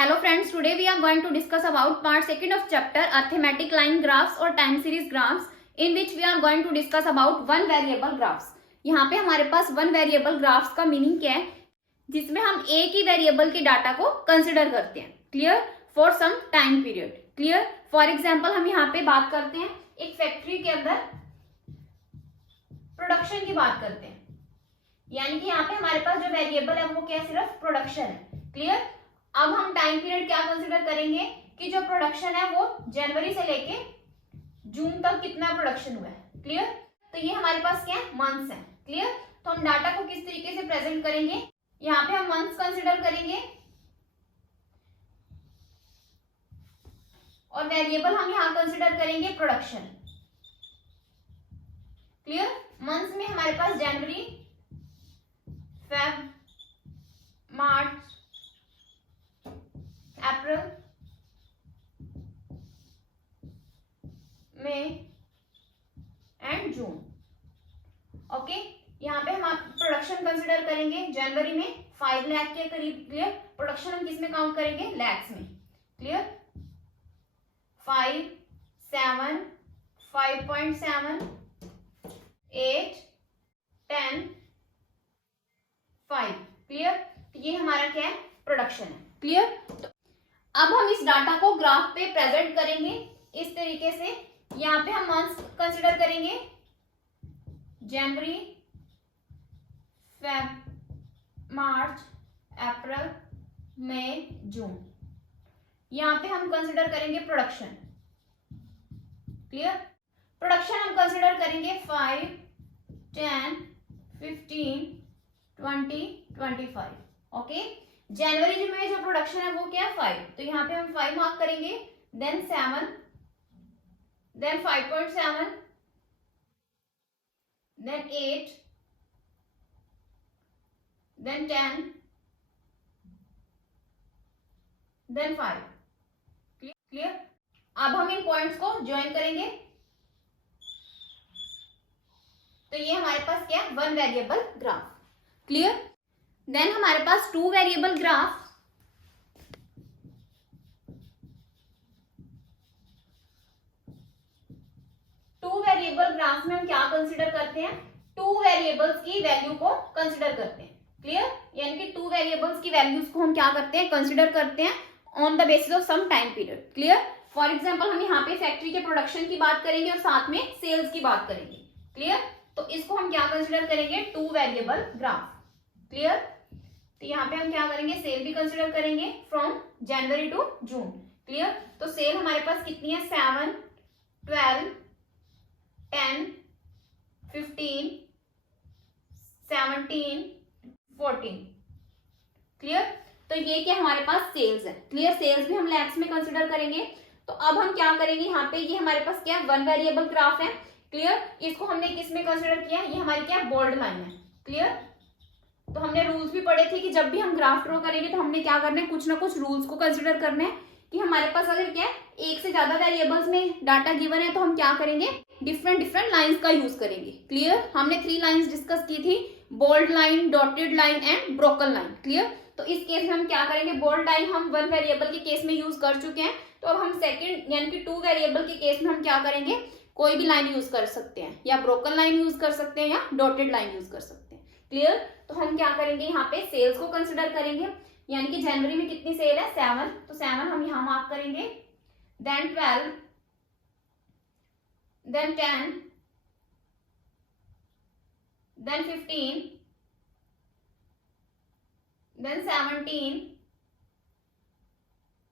Hello friends, today we are going to discuss about part second of chapter arithmetic line graphs और time series graphs in which we are going to discuss about one variable graphs. यहाँ पे हमारे पास one variable graphs का meaning क्या है, जिसमें हम एक ही वेरिएबल के डाटा को कंसिडर करते हैं. Clear? For some time period. Clear? For example हम यहाँ पे बात करते हैं एक फैक्ट्री के अंदर प्रोडक्शन की बात करते हैं, यानी कि यहाँ पे हमारे पास जो वेरिएबल है वो क्या है, सिर्फ प्रोडक्शन है. क्लियर? अब हम टाइम पीरियड क्या कंसिडर करेंगे कि जो प्रोडक्शन है वो जनवरी से लेके जून तक कितना प्रोडक्शन हुआ है. क्लियर? तो ये हमारे पास क्या है, मंथ्स है. क्लियर? तो हम डाटा को किस तरीके से प्रेजेंट करेंगे, यहाँ पे हम मंथ्स कंसिडर करेंगे और वेरिएबल हम यहाँ कंसिडर करेंगे प्रोडक्शन. क्लियर? मंथ्स में हमारे पास January, Feb, March, April, May and June. Okay, यहाँ पे हम प्रोडक्शन कंसिडर करेंगे जनवरी में 5 लाख के करीब. क्लियर? प्रोडक्शन हम किस में काउंट करेंगे, लैक्स में. क्लियर? 5, 7, 5.7, 8, 10, 5. क्लियर? ये हमारा क्या है, प्रोडक्शन है. क्लियर? तो अब हम इस डाटा को ग्राफ पे प्रेजेंट करेंगे इस तरीके से. यहाँ पे हम मंथ्स कंसिडर करेंगे जनवरी, फेब, मार्च, अप्रैल, मई, जून. यहाँ पे हम कंसिडर करेंगे प्रोडक्शन. क्लियर? प्रोडक्शन हम कंसिडर करेंगे 5, 10, 15, 20, 25. ओके, जनवरी में जो प्रोडक्शन है वो क्या है, 5. तो यहाँ पे हम 5 मार्क करेंगे. Then 7, then 5.7, then 8, then 10, then 5. Clear? अब हम इन पॉइंट्स को ज्वाइन करेंगे तो ये हमारे पास क्या है, one variable graph. Clear? Then हमारे पास two variable graph. Two variable graph में हम क्या कंसिडर करते हैं, टू वेरिएबल्स की वैल्यू को कंसिडर करते हैं. क्लियर? यानी कि टू वेरिएबल्स की वैल्यूज को हम क्या करते हैं, कंसिडर करते हैं on the basis of some time period. Clear? For example हम यहाँ पे फैक्ट्री के प्रोडक्शन की बात करेंगे और साथ में सेल्स की बात करेंगे. क्लियर? तो इसको हम क्या कंसिडर करेंगे, टू वेरिएबल ग्राफ. क्लियर? तो यहाँ पे हम क्या करेंगे, सेल भी कंसिडर करेंगे from January to June. Clear? तो सेल हमारे पास कितनी है, 7, 12, 10, 15, 17, 14. क्लियर? तो ये क्या हमारे पास सेल्स है. क्लियर? सेल्स भी हम लैक्स में कंसिडर करेंगे. तो अब हम क्या करेंगे, यहाँ पे ये हमारे पास क्या वन वेरिएबल ग्राफ है. क्लियर? इसको हमने किस में कंसिडर किया, ये हमारी क्या बोल्ड लाइन है. क्लियर? तो हमने रूल्स भी पढ़े थे कि जब भी हम ग्राफ ड्रॉ करेंगे तो हमने क्या करना है, कुछ ना कुछ रूल्स को कंसिडर करना है कि हमारे पास अगर क्या है, एक से ज्यादा वेरिएबल्स में डाटा गिवन है तो हम क्या करेंगे, डिफरेंट लाइंस का यूज करेंगे. क्लियर? हमने 3 लाइंस डिस्कस की थी, bold line, dotted line and broken line. Clear? तो इस केस में हम क्या करेंगे, बोल्ड लाइन हम वन वेरिएबल के केस में यूज कर चुके हैं. तो अब हम सेकंड यानी कि टू वेरिएबल के केस में हम क्या करेंगे, कोई भी लाइन यूज कर सकते हैं, या ब्रोकन लाइन यूज कर सकते हैं या डॉटेड लाइन यूज कर सकते हैं. क्लियर? तो हम क्या करेंगे, यहाँ पे सेल्स को कंसिडर करेंगे, यानी कि जनवरी में कितनी सेल है, 7. तो 7 हम यहाँ मार्क करेंगे. Then 12, then 10, then 15, then 17,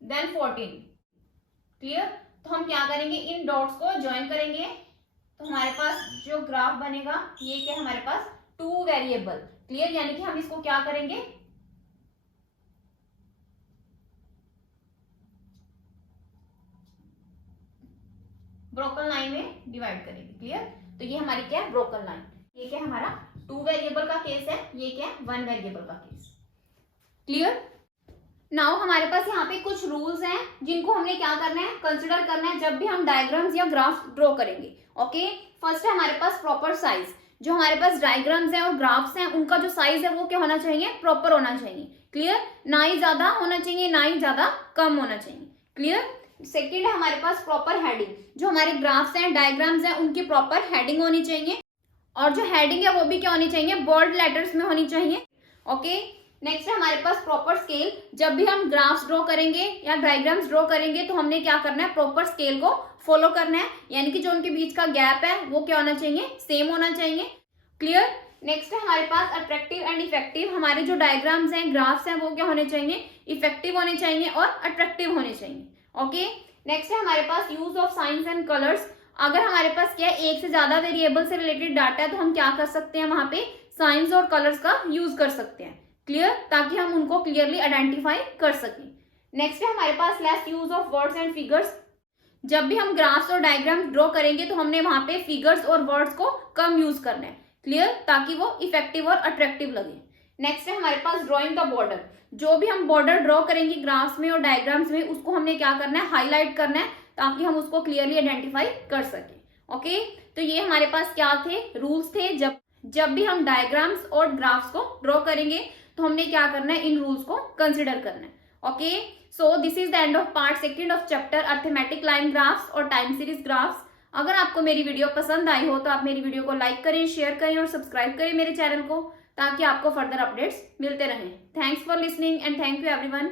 then 14. Clear? तो हम क्या करेंगे, इन डॉट्स को ज्वाइन करेंगे तो हमारे पास जो ग्राफ बनेगा ये क्या हमारे पास, टू वेरिएबल. क्लियर? यानी कि हम इसको क्या करेंगे, ब्रोकन लाइन में डिवाइड करेंगे. क्लियर? तो ये हमारी क्या है, ब्रोकन लाइन. ये क्या हमारा टू वेरिएबल का केस है, ये क्या है, वन वेरिएबल का केस. क्लियर? नाउ हमारे पास यहाँ पे कुछ रूल्स हैं जिनको हमने क्या करना है, कंसिडर करना है जब भी हम डायग्राम्स या ग्राफ ड्रॉ करेंगे. ओके, फर्स्ट है हमारे पास प्रॉपर साइज. जो हमारे पास डायग्राम्स हैं और ग्राफ्स हैं उनका जो साइज है वो क्या होना चाहिए, प्रॉपर होना चाहिए. क्लियर, ना ही ज्यादा होना चाहिए ना ही ज्यादा कम होना चाहिए। क्लियर। सेकेंड है हमारे पास प्रॉपर हेडिंग, जो हमारे ग्राफ्स हैं डायग्राम्स हैं उनकी प्रॉपर हेडिंग होनी चाहिए, और जो हेडिंग है वो भी क्या होनी चाहिए, बोल्ड लेटर्स में होनी चाहिए। ओके। नेक्स्ट है हमारे पास प्रॉपर स्केल, जब भी हम ग्राफ्स ड्रॉ करेंगे या डायग्राम्स ड्रॉ करेंगे तो हमने क्या करना है, प्रॉपर स्केल को फॉलो करना है, यानी कि जो उनके बीच का गैप है वो क्या होना चाहिए, सेम होना चाहिए। क्लियर। नेक्स्ट है हमारे पास अट्रैक्टिव एंड इफेक्टिव, हमारे जो डायग्राम्स हैं ग्राफ्स हैं वो क्या होने चाहिए, इफेक्टिव होने चाहिए और अट्रैक्टिव होने चाहिए। ओके। नेक्स्ट है हमारे पास use of science and colours, अगर हमारे पास क्या है एक से ज्यादा वेरिएबल से रिलेटेड डाटा है तो हम क्या कर सकते हैं, वहां पे साइंस और कलर्स का यूज कर सकते हैं। क्लियर, ताकि हम उनको क्लियरली आइडेंटिफाई कर सकें। नेक्स्ट है हमारे पास less use of words and figures, जब भी हम ग्राफ्स और डायग्राम्स ड्रॉ करेंगे तो हमने वहां पे फिगर्स और वर्ड्स को कम यूज करना है। क्लियर, ताकि वो इफेक्टिव और अट्रैक्टिव लगे। नेक्स्ट है हमारे पास ड्रॉइंग द बॉर्डर, जो भी हम बॉर्डर ड्रॉ करेंगे ग्राफ्स में और डायग्राम्स में उसको हमने क्या करना है, हाईलाइट करना है, ताकि हम उसको क्लियरली आइडेंटिफाई कर सकें। ओके। तो ये हमारे पास क्या थे, रूल्स थे, जब भी हम डायग्राम्स और ग्राफ्स को ड्रॉ करेंगे तो हमने क्या करना है, इन रूल्स को कंसिडर करना है। Okay. So this is the end of part second of chapter arithmetic line graphs और टाइम सीरीज ग्राफ्स। अगर आपको मेरी वीडियो पसंद आई हो तो आप मेरी वीडियो को लाइक करें, शेयर करें और सब्सक्राइब करें मेरे चैनल को, ताकि आपको फर्दर अपडेट्स मिलते रहें। Thanks for listening and thank you everyone.